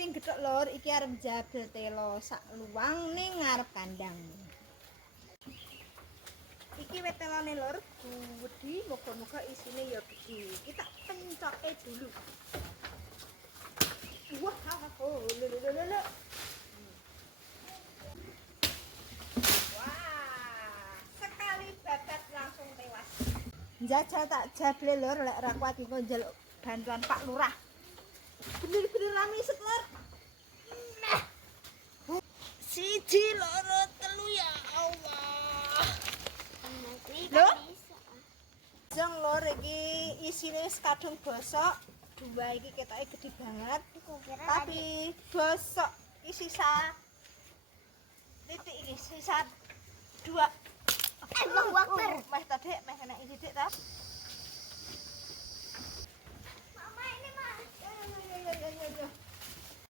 ping gethuk lur, iki arep jabel telo sak luang ning ngarep kandang. Iki wit telone lur, gede, moga-moga isine ya gede. Kita pencoke dulu. Wah, oh, lho. Wah, sekali babat langsung tewas. Njajal tak jable lur, lek ra kuat iki njaluk bantuan Pak Lurah. Bener-bener rame set lur. Nah. Siji loro telu ya Allah. Lho? Jeng lur iki isine wis kadung bosok. Dua iki ketoke gede banget. Tapi bosok iki sisa titik iki sisa dua. Wah, meh tadi meh kena iki titik ta.